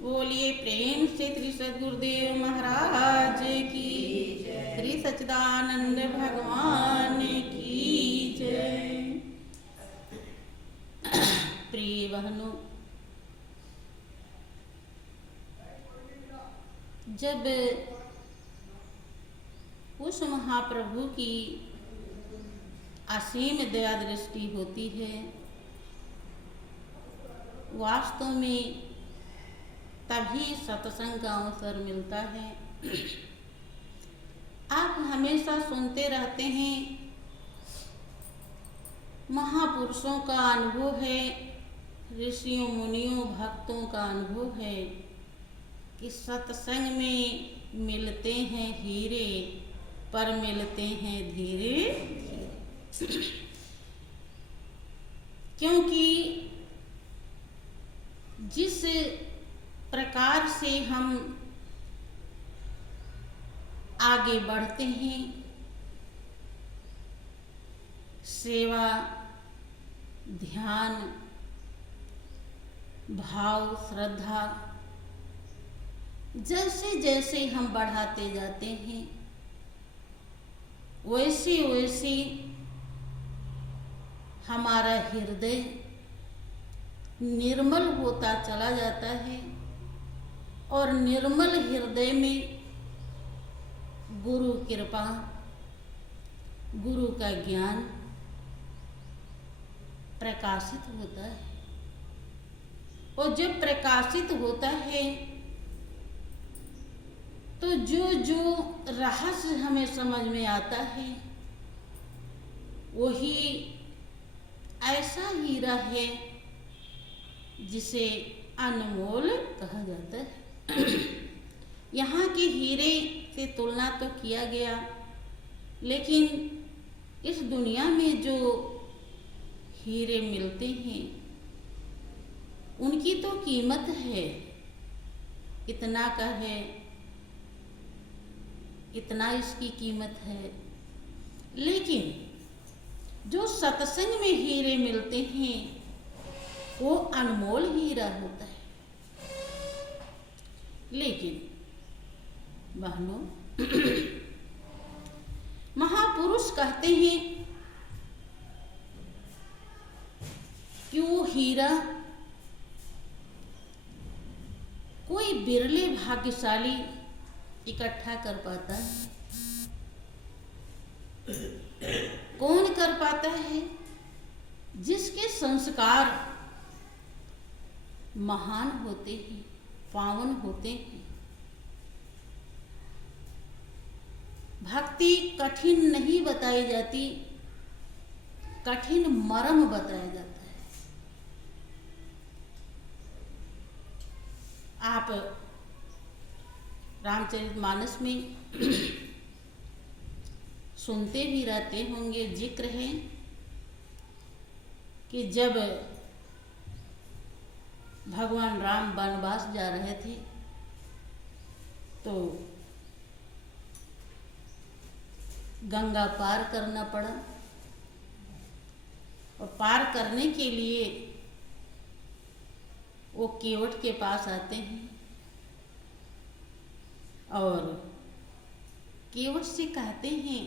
बोलिए प्रेम से श्री सद्गुरुदेव महाराज की, श्री सच्चिदानंद भगवान की जय। प्रिय बहनों, जब उस महाप्रभु की असीम दया दृष्टि होती है, वास्तव में तभी सत्संग का अवसर मिलता है। आप हमेशा सुनते रहते हैं, महापुरुषों का अनुभव है, ऋषियों मुनियों भक्तों का अनुभव है कि सत्संग में मिलते हैं हीरे, पर मिलते हैं धीरे धीरे। क्योंकि जिस प्रकार से हम आगे बढ़ते हैं, सेवा, ध्यान, भाव, श्रद्धा, जैसे जैसे हम बढ़ाते जाते हैं, वैसे वैसे हमारा हृदय निर्मल होता चला जाता है और निर्मल हृदय में गुरु कृपा, गुरु का ज्ञान प्रकाशित होता है। और जब प्रकाशित होता है तो जो जो रहस्य हमें समझ में आता है, वही ऐसा हीरा है जिसे अनमोल कहा जाता है। यहाँ के हीरे से तुलना तो किया गया, लेकिन इस दुनिया में जो हीरे मिलते हैं उनकी तो कीमत है, इतना का है, इतना इसकी कीमत है। लेकिन जो सत्संग में हीरे मिलते हैं वो अनमोल हीरा होता है। लेकिन बहनों, महापुरुष कहते हैं कि वो हीरा कोई बिरले भाग्यशाली इकट्ठा कर पाता है। कौन कर पाता है? जिसके संस्कार महान होते हैं, पावन होते हैं। भक्ति कठिन नहीं बताई जाती, कठिन मर्म बताया जाता है। आप रामचरितमानस में सुनते भी रहते होंगे, जिक्र है कि जब भगवान राम वनवास जा रहे थे तो गंगा पार करना पड़ा, और पार करने के लिए वो केवट के पास आते हैं और केवट से कहते हैं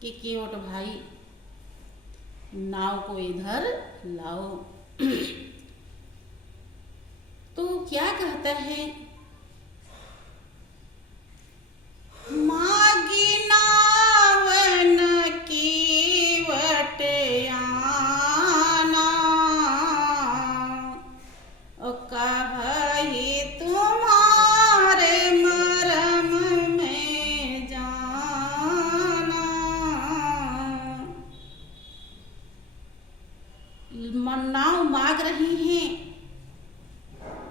कि केवट भाई, नाव को इधर लाओ। तो क्या कहता है? मागी नावन केवट आना, और कहे तुम्हारे मरम में जाना। नाव मांग रही हैं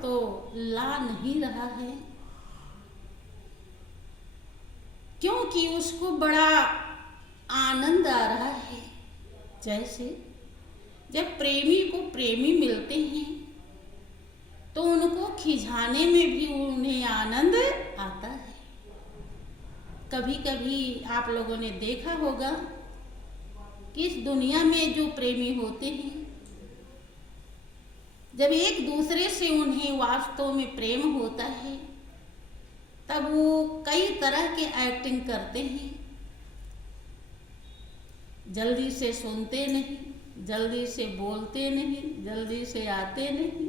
तो ला नहीं रहा है, क्योंकि उसको बड़ा आनंद आ रहा है। जैसे जब प्रेमी को प्रेमी मिलते हैं तो उनको खिंचाने में भी उन्हें आनंद आता है। कभी कभी आप लोगों ने देखा होगा कि इस दुनिया में जो प्रेमी होते हैं जब एक दूसरे से उन्हें वास्तव में प्रेम होता है तब वो कई तरह के एक्टिंग करते हैं। जल्दी से सुनते नहीं, जल्दी से बोलते नहीं, जल्दी से आते नहीं,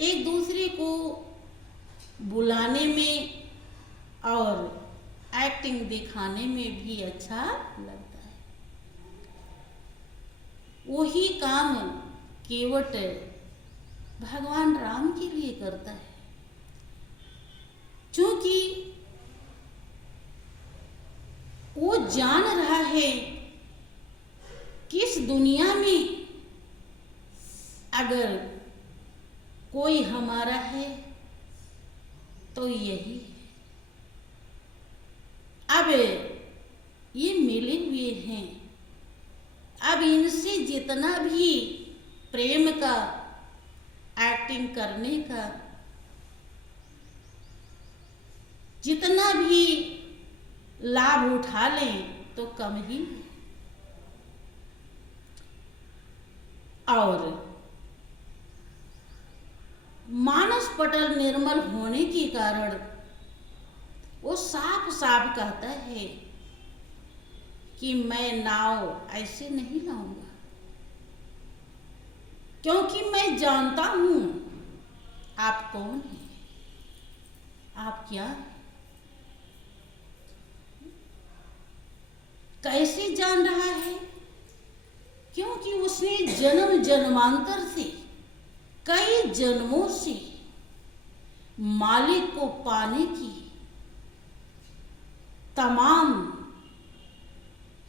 एक दूसरे को बुलाने में और एक्टिंग दिखाने में भी अच्छा लगता है। वही काम केवट भगवान राम के लिए करता है, क्योंकि वो जान रहा है कि इस दुनिया में अगर कोई हमारा है तो यही है। अब ये मिले हुए हैं, अब इनसे जितना भी प्रेम का एक्टिंग करने का, जितना भी लाभ उठा लें तो कम ही है। और मानस पटल निर्मल होने के कारण वो साफ साफ कहता है कि मैं नाव ऐसे नहीं लाऊंगा, क्योंकि मैं जानता हूं आप कौन हैं, आप क्या हैं। कैसे जान रहा है? क्योंकि उसने जन्म जन्मांतर से, कई जन्मों से मालिक को पाने की तमाम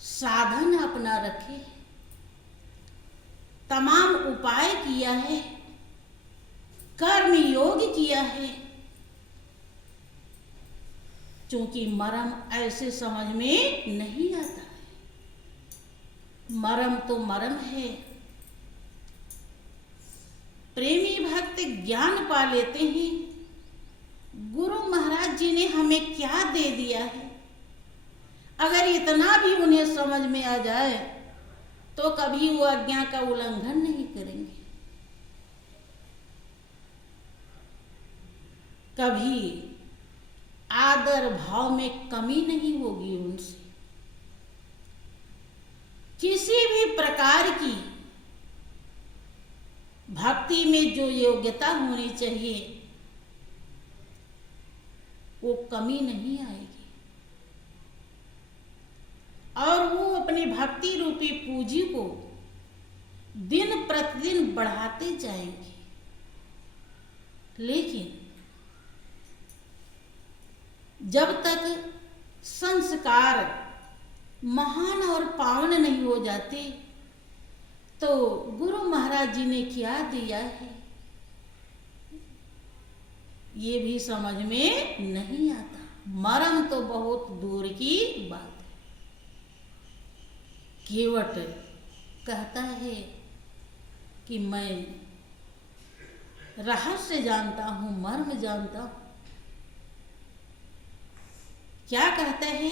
साधन अपना रखे, तमाम उपाय किया है, कर्म योग किया है, क्योंकि मर्म ऐसे समझ में नहीं आता है। मर्म तो मर्म है। प्रेमी भक्त ज्ञान पा लेते हैं, गुरु महाराज जी ने हमें क्या दे दिया है। अगर इतना भी उन्हें समझ में आ जाए तो कभी वो आज्ञा का उल्लंघन नहीं करेंगे, कभी आदर भाव में कमी नहीं होगी उनसे। किसी भी प्रकार की भक्ति में जो योग्यता होनी चाहिए वो कमी नहीं आएगी, और वो अपनी भक्ति रूपी पूंजी को दिन प्रतिदिन बढ़ाते जाएंगे। लेकिन जब तक संस्कार महान और पावन नहीं हो जाते तो गुरु महाराज जी ने क्या दिया है ये भी समझ में नहीं आता। मर्म तो बहुत दूर की बात है। केवट कहता है कि मैं रहस्य जानता हूं, मर्म जानता हूं। क्या कहता है?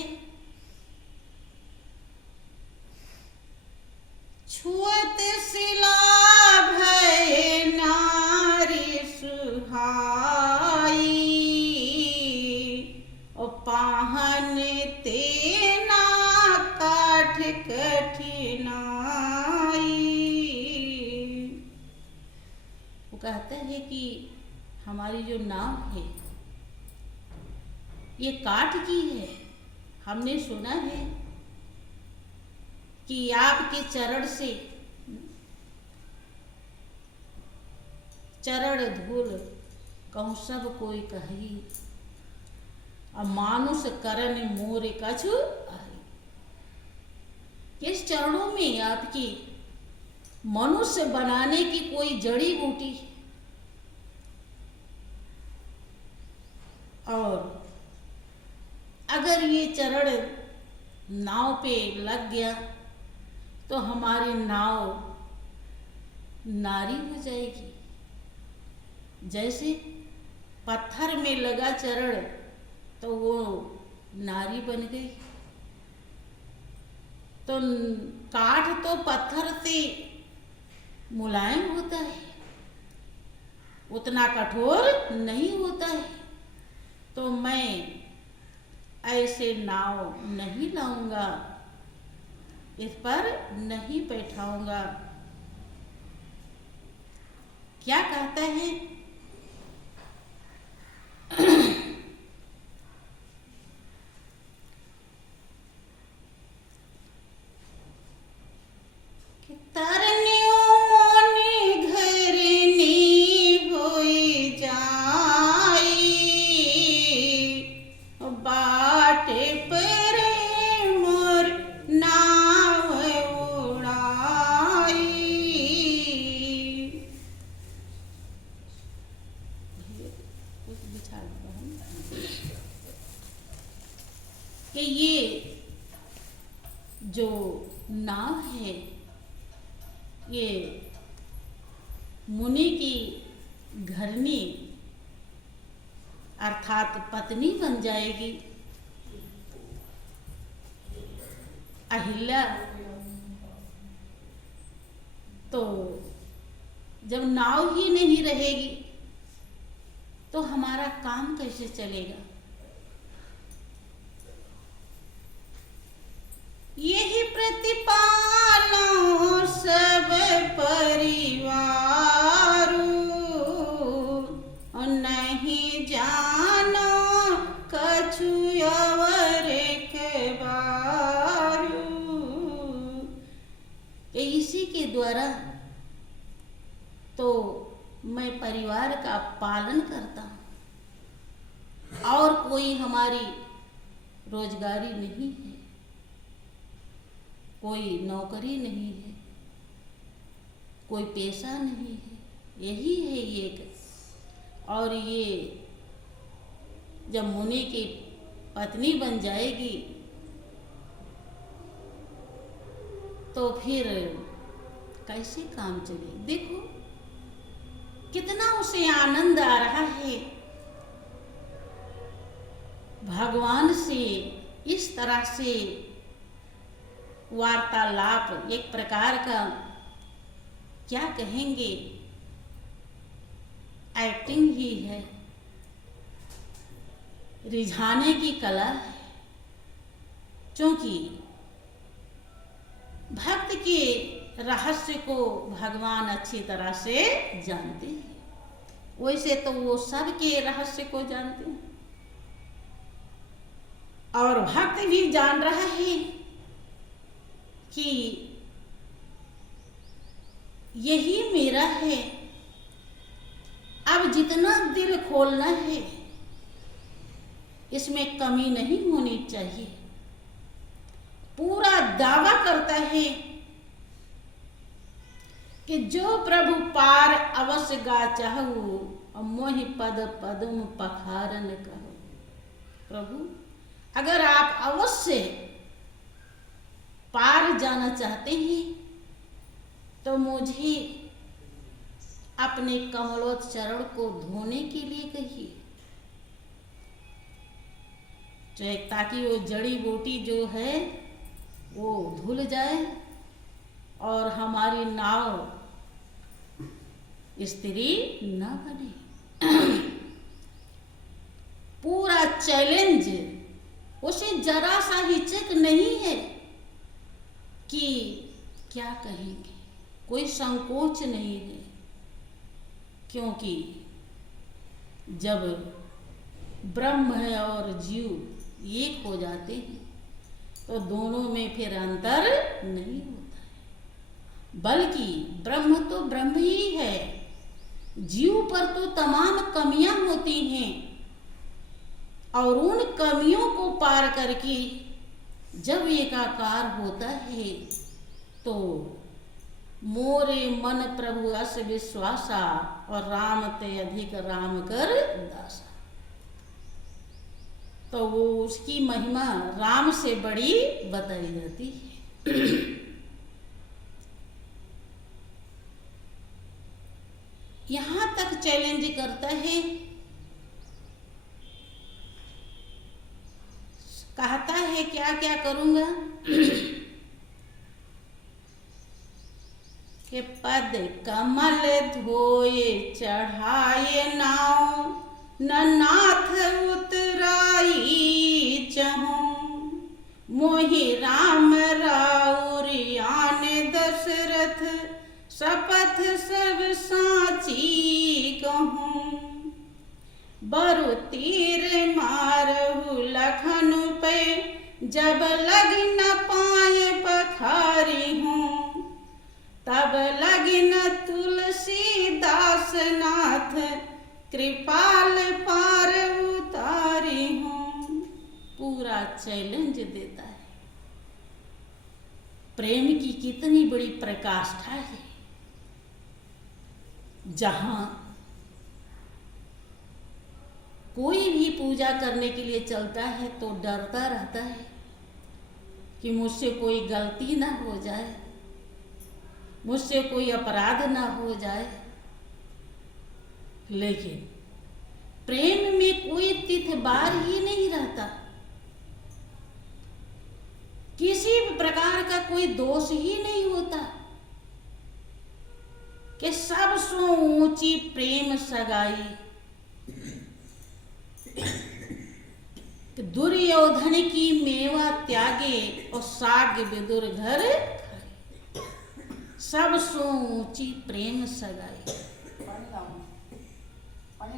छुअत शिला भय नारी सुहाई, और पाहन तेना काठ कठिनाई। वो कहता है कि हमारी जो नाव है ये काठ की है। हमने सुना है कि आपके चरण से, चरण धूल कहूँ सब कोई कही, और मानुष करन मोर कछु आई। इस चरणों में आपकी मनुष्य बनाने की कोई जड़ी बूटी है, और अगर ये चरण नाव पे लग गया तो हमारी नाव नारी हो जाएगी। जैसे पत्थर में लगा चरण तो वो नारी बन गई। तो काठ तो पत्थर से मुलायम होता है, उतना कठोर नहीं होता है। तो मैं ऐसे नाव नहीं लाऊंगा, इस पर नहीं बैठाऊंगा। क्या कहता है? कि तरनियों मोने घरनी होई जाई, बाटे पर मोर नाव उड़ाई। कि ये जो नाव है ये मुनि की घरनी अर्थात पत्नी बन जाएगी। अहिल्या तो जब नाव ही नहीं रहेगी तो हमारा काम कैसे चलेगा? यही प्रतिपालो सब परिवारू, नहीं जानो कछु और के बारू। इसी के द्वारा तो मैं परिवार का पालन करता हूँ और कोई हमारी रोजगारी नहीं है, कोई नौकरी नहीं है, कोई पेशा नहीं है, यही है ये। और ये जब मुनि की पत्नी बन जाएगी तो फिर कैसे काम चले? देखो कितना उसे आनंद आ रहा है भगवान से इस तरह से वार्तालाप, एक प्रकार का क्या कहेंगे एक्टिंग ही है, रिझाने की कला है। क्योंकि भक्त के रहस्य को भगवान अच्छी तरह से जानते हैं, वैसे तो वो सबके रहस्य को जानते हैं और भक्त भी जान रहा है कि यही मेरा है। अब जितना दिल खोलना है इसमें कमी नहीं होनी चाहिए। पूरा दावा करता है कि जो प्रभु पार अवश्य गा चाहू, मोहि पद पदम पखारन कहो। प्रभु अगर आप अवश्य पार जाना चाहते हैं तो मुझे अपने कमलोच्चरण को धोने के लिए कहिए, ताकि वो जड़ी बूटी जो है वो धुल जाए और हमारी नाव स्त्री न बने। पूरा चैलेंज उसे जरा सा हिचक नहीं है कि क्या कहेंगे, कोई संकोच नहीं है। क्योंकि जब ब्रह्म है और जीव एक हो जाते हैं तो दोनों में फिर अंतर नहीं होता है, बल्कि ब्रह्म तो ब्रह्म ही है, जीव पर तो तमाम कमियां होती हैं और उन कमियों को पार करके जब एकाकार होता है तो मोरे मन प्रभु अस विश्वासा और राम ते अधिक राम कर दासा। तो वो उसकी महिमा राम से बड़ी बताई जाती है। यहां तक चैलेंज करता है, कहता है क्या क्या करूंगा कि पद कमल धोए चढ़ाए नाव, न नाथ उतराई चहूँ। मोहि राम राउर आन दशरथ, शपथ सब साची कहूँ। बरु तीर मारहु लखन पे, जब लग न पाए पखारी हूँ। तब लगी न तुलसीदास नाथ, कृपाल पार उतारी हूँ। पूरा चैलेंज देता है। प्रेम की कितनी बड़ी प्रकाष्ठा है, जहां कोई भी पूजा करने के लिए चलता है तो डरता रहता है कि मुझसे कोई गलती ना हो जाए, मुझसे कोई अपराध ना हो जाए। लेकिन प्रेम में कोई तिथबार ही नहीं रहता, किसी भी प्रकार का कोई दोष ही नहीं होता कि सबसे ऊंची प्रेम सगाई। दुर्योधन की मेवा त्यागे और साग विदुर घर, सबसे ऊंची प्रेम सगाई।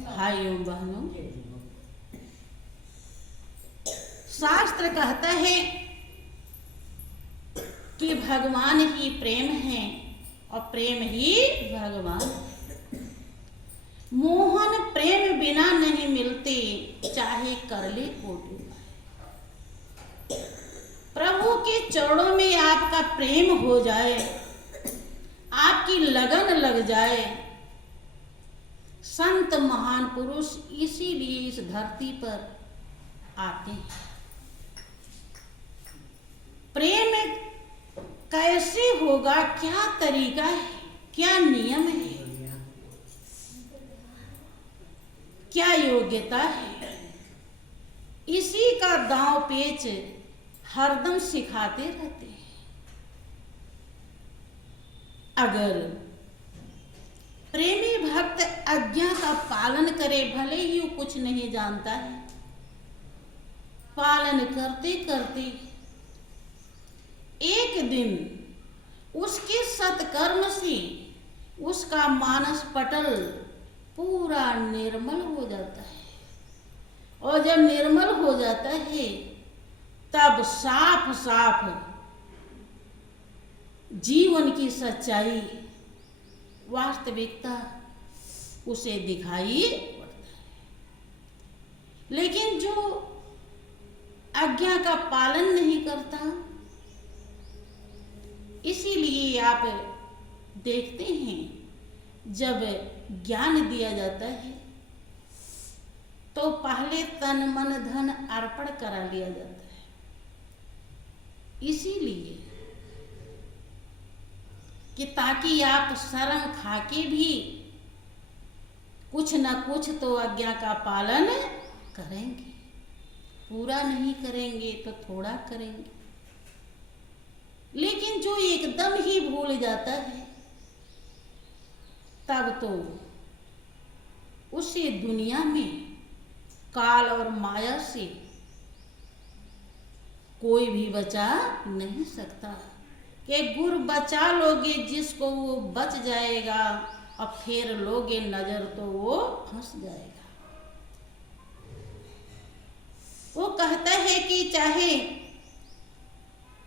भाइयों बहनों, शास्त्र कहता है कि भगवान ही प्रेम है और प्रेम ही भगवान। मोहन प्रेम बिना नहीं मिलते, चाहे कर ले कोटि। प्रभु के चरणों में आपका प्रेम हो जाए, आपकी लगन लग जाए। संत महान पुरुष इसीलिए इस धरती पर आते हैं। प्रेम कैसे होगा, क्या तरीका है, क्या नियम है, क्या योग्यता है, इसी का दांव पेच हरदम सिखाते रहते हैं। अगर प्रेमी भक्त आज्ञा का पालन करे, भले ही वो कुछ नहीं जानता है, पालन करते करते एक दिन उसके सत्कर्म से उसका मानस पटल पूरा निर्मल हो जाता है। और जब निर्मल हो जाता है तब साफ साफ जीवन की सच्चाई, वास्तविकता उसे दिखाई पड़ता है। लेकिन जो आज्ञा का पालन नहीं करता, इसीलिए आप देखते हैं जब ज्ञान दिया जाता है तो पहले तन मन धन अर्पण करा लिया जाता है। इसीलिए कि ताकि आप शर्म खाके भी कुछ न कुछ तो आज्ञा का पालन करेंगे। पूरा नहीं करेंगे तो थोड़ा करेंगे। लेकिन जो एकदम ही भूल जाता है तब तो उसे दुनिया में काल और माया से कोई भी बचा नहीं सकता। कि गुर बचा लोगे जिसको वो बच जाएगा, और फेर लोगे नजर तो वो फंस जाएगा। वो कहता है कि चाहे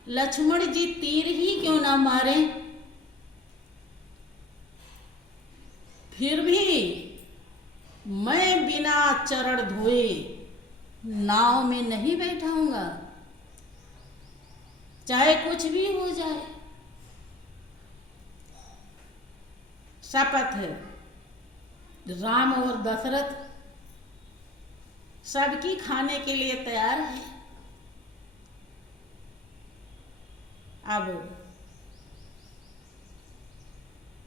लक्ष्मण जी तीर ही क्यों ना मारे, फिर भी मैं बिना चरण धोए नाव में नहीं बैठाऊंगा, चाहे कुछ भी हो जाए। शपथ राम और दशरथ सबकी खाने के लिए तैयार है। अब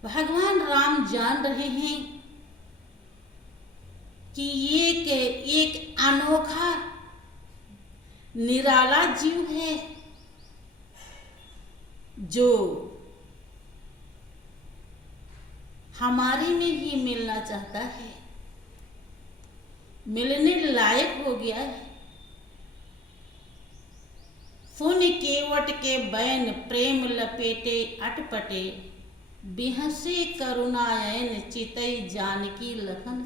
भगवान राम जान रहे हैं कि एक अनोखा निराला जीव है जो हमारे में ही मिलना चाहता है, मिलने लायक हो गया है। सुन केवट के बैन प्रेम लपेटे अटपटे, बिहसे करुणायन चितई जानकी लखन।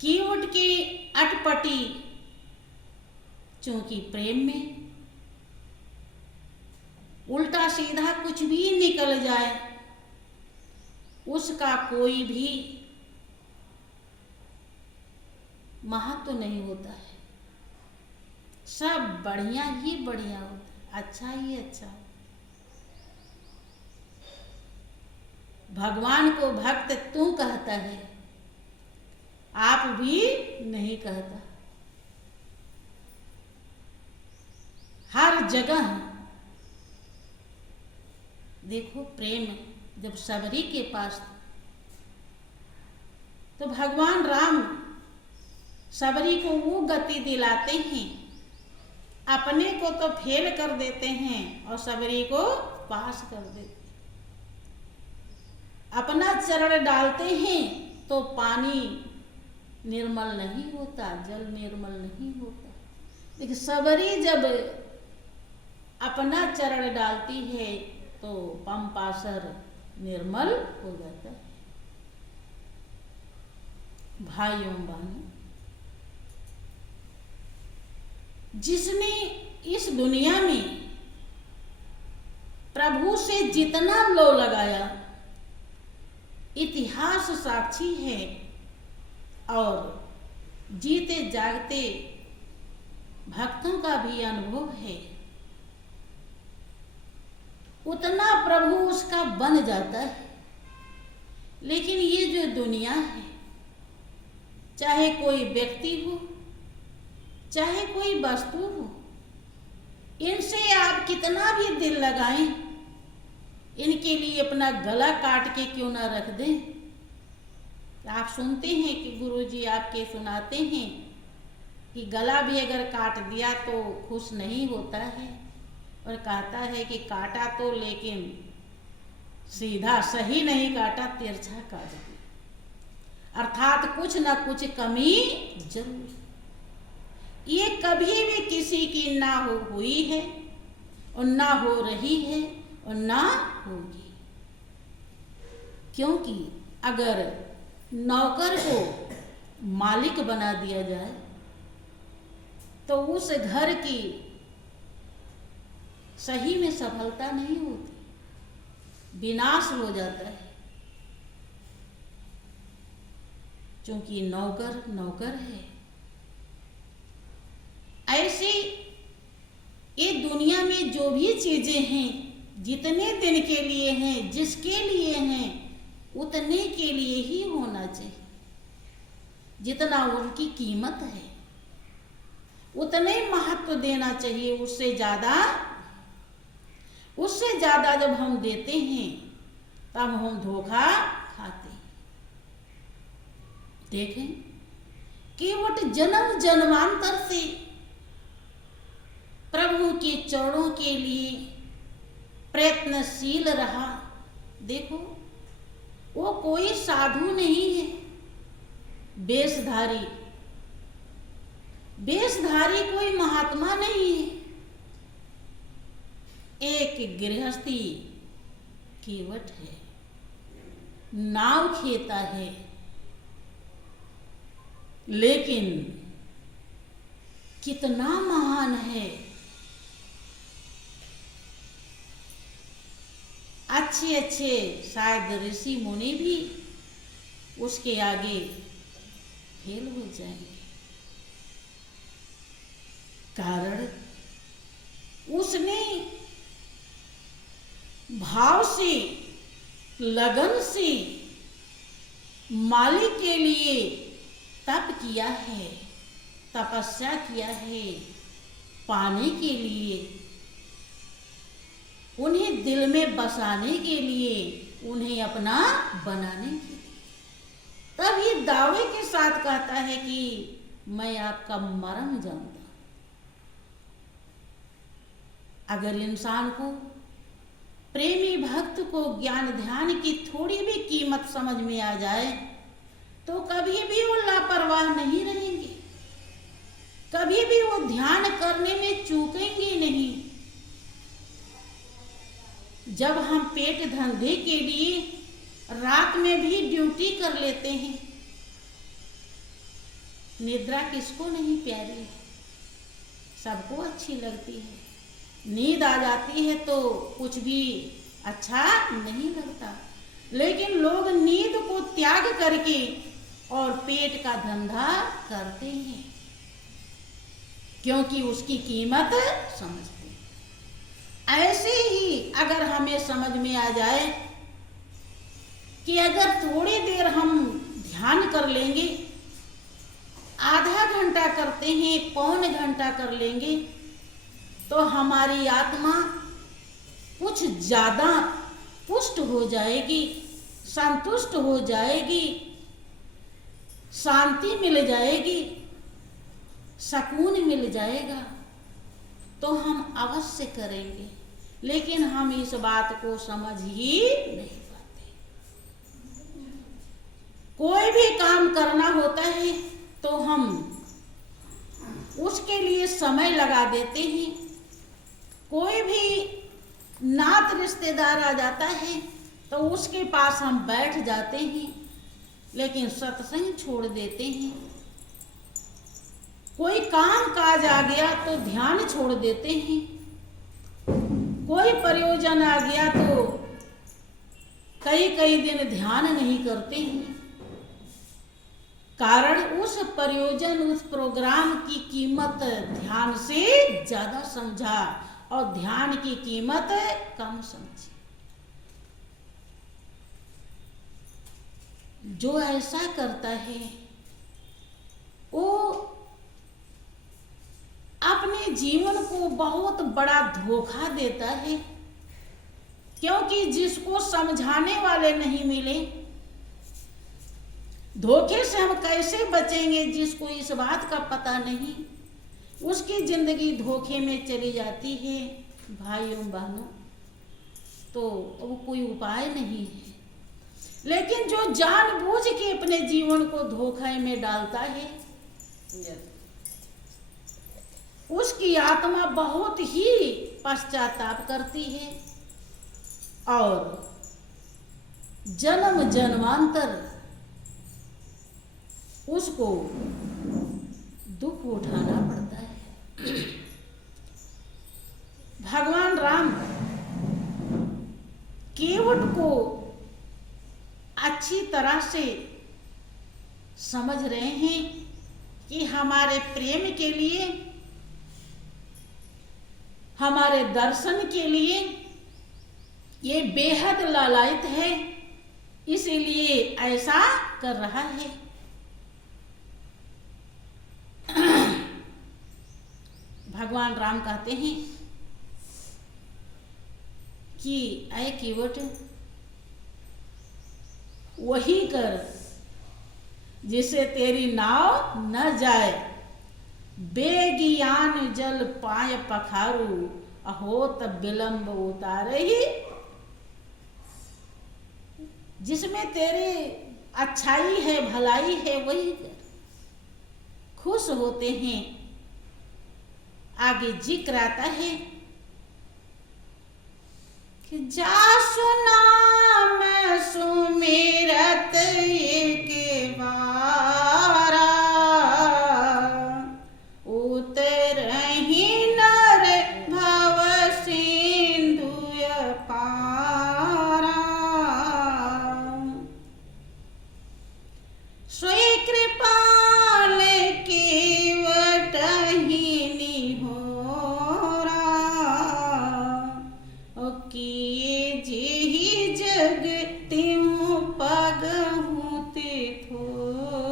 केवट के अटपटी, चूंकि प्रेम में उल्टा सीधा कुछ भी निकल जाए उसका कोई भी महत्व नहीं होता है। सब बढ़िया ही बढ़िया होता है, अच्छा ही अच्छा। भगवान को भक्त तू कहता है, आप भी नहीं कहता। हर जगह देखो प्रेम जब सबरी के पास था तो भगवान राम सबरी को वो गति दिलाते हैं, अपने को तो फेल कर देते हैं और सबरी को पास कर देते हैं। अपना चरण डालते हैं तो पानी निर्मल नहीं होता, जल निर्मल नहीं होता। लेकिन सबरी जब अपना चरण डालती है तो पंपासर निर्मल हो जाता है। भाइयों बहनों, जिसने इस दुनिया में प्रभु से जितना लो लगाया, इतिहास साक्षी है और जीते जागते भक्तों का भी अनुभव है, उतना प्रभु उसका बन जाता है। लेकिन ये जो दुनिया है, चाहे कोई व्यक्ति हो चाहे कोई वस्तु हो, इनसे आप कितना भी दिल लगाएं, इनके लिए अपना गला काट के क्यों ना रख दें। आप सुनते हैं कि गुरुजी आपके सुनाते हैं कि गला भी अगर काट दिया तो खुश नहीं होता है, और कहता है कि काटा तो लेकिन सीधा सही नहीं काटा, तिरछा काट दिया। अर्थात कुछ ना कुछ कमी जरूर, ये कभी भी किसी की ना हुई है और ना हो रही है और ना होगी। क्योंकि अगर नौकर को मालिक बना दिया जाए तो उस घर की सही में सफलता नहीं होती, विनाश हो जाता है। क्योंकि नौकर नौकर है। ऐसे ये दुनिया में जो भी चीजें हैं, जितने दिन के लिए हैं, जिसके लिए हैं, उतने के लिए ही होना चाहिए। जितना उनकी कीमत है उतने महत्व देना चाहिए, उससे ज्यादा जब हम देते हैं तब हम धोखा खाते हैं। देखें, केवट जन्म जन्मांतर से प्रभु के चरणों के लिए प्रयत्नशील रहा। देखो, वो कोई साधु नहीं है, वेशधारी कोई महात्मा नहीं है, एक गृहस्थी केवट है, नाव खेता है। लेकिन कितना महान है। अच्छे अच्छे शायद ऋषि मुनि भी उसके आगे फेल हो जाएंगे। कारण उसने भाव से, लगन से मालिक के लिए तप किया है, तपस्या किया है, पाने के लिए, उन्हें दिल में बसाने के लिए, उन्हें अपना बनाने के लिए। तभी दावे के साथ कहता है कि मैं आपका मर्म जानता। अगर इंसान को प्रेमी भक्त को ज्ञान ध्यान की थोड़ी भी कीमत समझ में आ जाए तो कभी भी वो लापरवाह नहीं रहेंगे, कभी भी वो ध्यान करने में चूकेंगे नहीं। जब हम पेट धंधे के लिए रात में भी ड्यूटी कर लेते हैं, निद्रा किसको नहीं प्यारी है, सबको अच्छी लगती है। नींद आ जाती है तो कुछ भी अच्छा नहीं लगता, लेकिन लोग नींद को त्याग करके और पेट का धंधा करते हैं क्योंकि उसकी कीमत समझते हैं। ऐसे ही अगर हमें समझ में आ जाए कि अगर थोड़ी देर हम ध्यान कर लेंगे, आधा घंटा करते हैं, पौन घंटा कर लेंगे, तो हमारी आत्मा कुछ ज्यादा पुष्ट हो जाएगी, संतुष्ट हो जाएगी, शांति मिल जाएगी, सुकून मिल जाएगा। तो हम अवश्य करेंगे, लेकिन हम इस बात को समझ ही नहीं पाते। कोई भी काम करना होता है तो हम उसके लिए समय लगा देते हैं। कोई भी नात रिश्तेदार आ जाता है तो उसके पास हम बैठ जाते हैं, लेकिन सत्संग छोड़ देते हैं। कोई काम काज आ गया तो ध्यान छोड़ देते हैं। कोई प्रयोजन आ गया तो कई कई दिन ध्यान नहीं करते हैं। कारण उस प्रयोजन, उस प्रोग्राम की कीमत ध्यान से ज्यादा समझा और ध्यान की कीमत कम समझी। जो ऐसा करता है वो अपने जीवन को बहुत बड़ा धोखा देता है, क्योंकि जिसको समझाने वाले नहीं मिले। धोखे से हम कैसे बचेंगे? जिसको इस बात का पता नहीं, उसकी जिंदगी धोखे में चली जाती है भाइयों बहनों, तो वो कोई उपाय नहीं है। लेकिन जो जानबूझ के अपने जीवन को धोखे में डालता है, उसकी आत्मा बहुत ही पश्चाताप करती है और जन्म जन्मांतर उसको दुख उठाना पड़ता है। भगवान राम केवट को अच्छी तरह से समझ रहे हैं कि हमारे प्रेम के लिए, हमारे दर्शन के लिए ये बेहद लालायित है, इसीलिए ऐसा कर रहा है। भगवान राम कहते हैं कि ऐ केवट, वही कर जिसे तेरी नाव न जाए, बेगियान जल पाए पखारू, अहोत विलंब उतारे ही। जिसमें तेरी अच्छाई है, भलाई है, वही कर। खुश होते हैं। आगे जिक्र आता है कि जा सुना मैं सुमिरत एक बारा, उतरहि नर भव सिंधु पारा, स्वयं कृपाल केवट ही निहोरा, किए जेहि जग तिहु पगहु तिथोरा।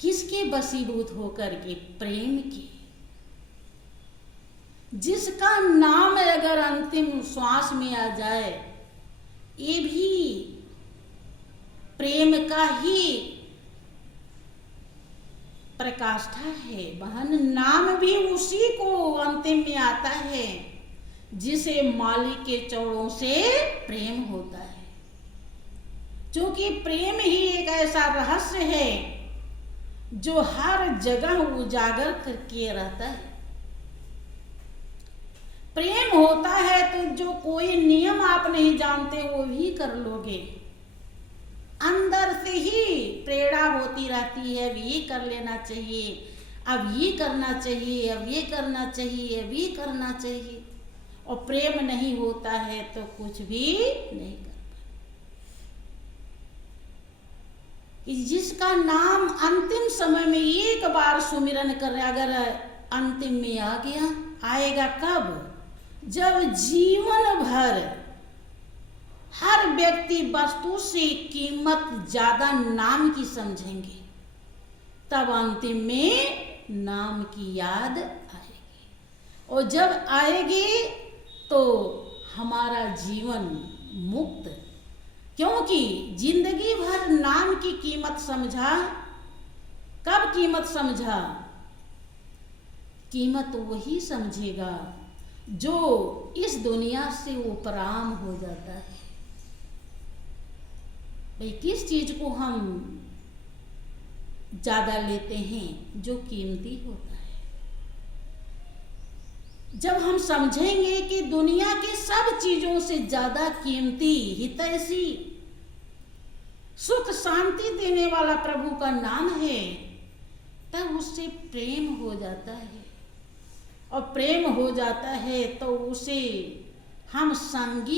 किसके वशीभूत होकर के? प्रेम के। जिसका नाम अगर अंतिम श्वास में आ जाए, ये भी प्रेम का ही प्रकाष्ठा है बहन, नाम भी उसी को अंतिम में आता है जिसे मालिक के चरणों से प्रेम होता है। क्योंकि प्रेम ही एक ऐसा रहस्य है जो हर जगह उजागर करके रहता है। प्रेम होता है तो जो कोई नियम आप नहीं जानते वो भी कर लोगे। अंदर से ही प्रेरणा होती रहती है, अब ये कर लेना चाहिए, अब ये करना चाहिए, अब ये करना चाहिए, अब ये करना चाहिए। और प्रेम नहीं होता है तो कुछ भी नहीं कर पाते। जिसका नाम अंतिम समय में एक बार सुमिरन कर, अगर अंतिम में आ गया, आएगा कब? जब जीवन भर हर व्यक्ति वस्तु से कीमत ज्यादा नाम की समझेंगे, तब अंतिम में नाम की याद आएगी। और जब आएगी तो हमारा जीवन मुक्त, क्योंकि जिंदगी भर नाम की कीमत समझा। कब कीमत समझा? कीमत वही समझेगा जो इस दुनिया से उपराम हो जाता है। भाई किस चीज को हम ज्यादा लेते हैं? जो कीमती होता है। जब हम समझेंगे कि दुनिया के सब चीजों से ज्यादा कीमती, हितैषी, सुख शांति देने वाला प्रभु का नाम है, तब उससे प्रेम हो जाता है। और प्रेम हो जाता है तो उसे हम संगी